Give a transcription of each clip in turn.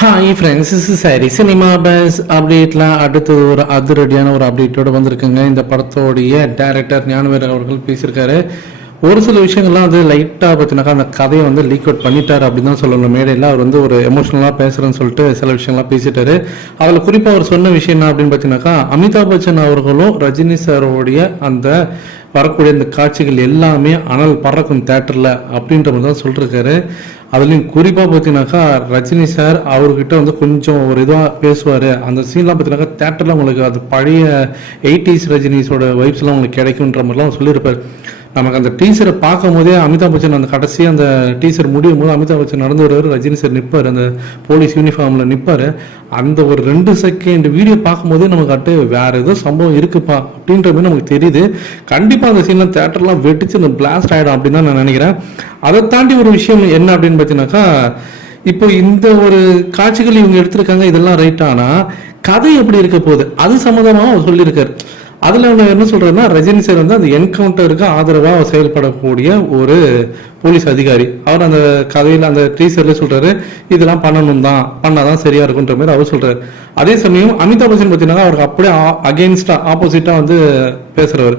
Hi friends இஸ் சரி cinema பேஸ் அப்டேட்லாம் அடுத்தது ஒரு அதிரடியான ஒரு அப்டேட்டோட வந்திருக்குங்க. இந்த படத்தோடைய டேரக்டர் ஞானவேர் அவர்கள் பேசியிருக்காரு. ஒரு சில விஷயங்கள்லாம் வந்து லைட்டாக பார்த்தினாக்கா அந்த கதையை வந்து லீக் அவுட் பண்ணிட்டார் அப்படின்னு தான் சொல்லணும். மேடையில் அவர் வந்து ஒரு எமோஷனலாக பேசுகிறேன்னு சொல்லிட்டு சில விஷயங்கள்லாம் பேசிட்டாரு. அதில் குறிப்பாக அவர் சொன்ன விஷயம் என்ன அப்படின்னு பார்த்தீங்கன்னாக்கா அமிதாப் பச்சன் அவர்களும் ரஜினி சாரோடைய அந்த வரக்கூடிய இந்த காட்சிகள் எல்லாமே அனல் பறக்கும் தேட்டரில் அப்படின்ற மாதிரி தான் சொல்லியிருக்காரு அதுலேயும் குறிப்பாக பார்த்தீங்கன்னாக்கா ரஜினி சார் அவர்கிட்ட வந்து கொஞ்சம் ஒரு இதாக பேசுவார். அந்த சீன்லாம் பார்த்தீங்கன்னாக்கா தேட்டரில் உங்களுக்கு அது பழைய எயிட்டிஸ் ரஜினிஸோட வைப்ஸ்லாம் உங்களுக்கு கிடைக்குன்ற மாதிரிலாம் சொல்லியிருப்பார். நமக்கு அந்த டீசரை பார்க்கும் போதே அமிதாப் பச்சன் அந்த கடைசி அந்த டீசர் முடியும் போது அமிதாப் பச்சன் நடந்து வருவார் ரஜினி சார் நிற்பார் அந்த போலீஸ் யூனிஃபார்மில் நிற்பார் அந்த ஒரு ரெண்டு செகண்ட் வீடியோ பார்க்கும்போதே நமக்கு அட்டு வேற ஏதோ சம்பவம் இருக்குப்பா அப்படின்ற மாதிரி நமக்கு தெரியுது. கண்டிப்பாக அந்த சீன்லாம் தேட்டர்லாம் வெடிச்சு அந்த பிளாஸ்ட் ஆகிடும் அப்படின்னு தான் நான் நினைக்கிறேன். அதை தாண்டி ஒரு விஷயம் என்ன அப்படின்னு பார்த்தீங்கன்னாக்கா இப்போ இந்த ஒரு காட்சிகள் இவங்க எடுத்திருக்காங்க இதெல்லாம் ரைட் ஆனால் கதை எப்படி இருக்க போகுது? அது சம்மந்தமாக அவர் சொல்லியிருக்காரு. அதில் நான் என்ன சொல்கிறேன்னா ரஜினி சார் வந்து அந்த என்கவுண்டருக்கு ஆதரவாக செயல்படக்கூடிய ஒரு போலீஸ் அதிகாரி. அவர் அந்த கதையில் அந்த டீசர்ல சொல்கிறாரு இதெல்லாம் பண்ணணும் தான் பண்ணாதான் சரியாக இருக்குன்ற மாதிரி அவர் சொல்கிறார் அதே சமயம் அமிதாப் பச்சன் பார்த்தீங்கன்னா அவருக்கு அப்படியே அகெயின்ஸ்டா ஆப்போசிட்டாக வந்து பேசுகிறவர்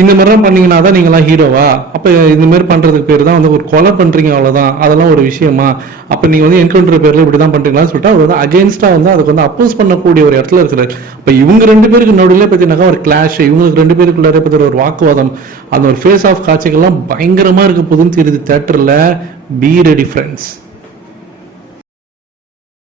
இந்த மாதிரிலாம் பண்ணீங்கன்னா தான் நீங்களாம் ஹீரோவா? அப்போ இந்த மாதிரி பண்ணுறதுக்கு பேர் தான் வந்து ஒரு கொலை பண்ணுறீங்க அவ்வளோதான் அதெல்லாம் ஒரு விஷயமா? அப்போ நீங்கள் வந்து என்கவுண்டர் பேரில் இப்படி தான் பண்ணுறீங்களான்னு சொல்லிட்டு அவர் வந்து அகேன்ஸ்டாக வந்து அதுக்கு வந்து அப்போஸ் பண்ணக்கூடிய ஒரு இடத்துல இருக்கிறார். இப்போ இவங்க ரெண்டு பேருக்கு நடுவில் பார்த்தீங்கன்னாக்கா ஒரு கிளாஷ் இவங்களுக்கு ரெண்டு பேருக்குள்ளார பற்றி ஒரு வாக்குவாதம் அந்த ஒரு ஃபேஸ் ஆஃப் காட்சிகள்லாம் பயங்கரமாக இருக்க போதுன்னு தெரியுது தேட்டரில் பி ரெடி ஃப்ரெண்ட்ஸ்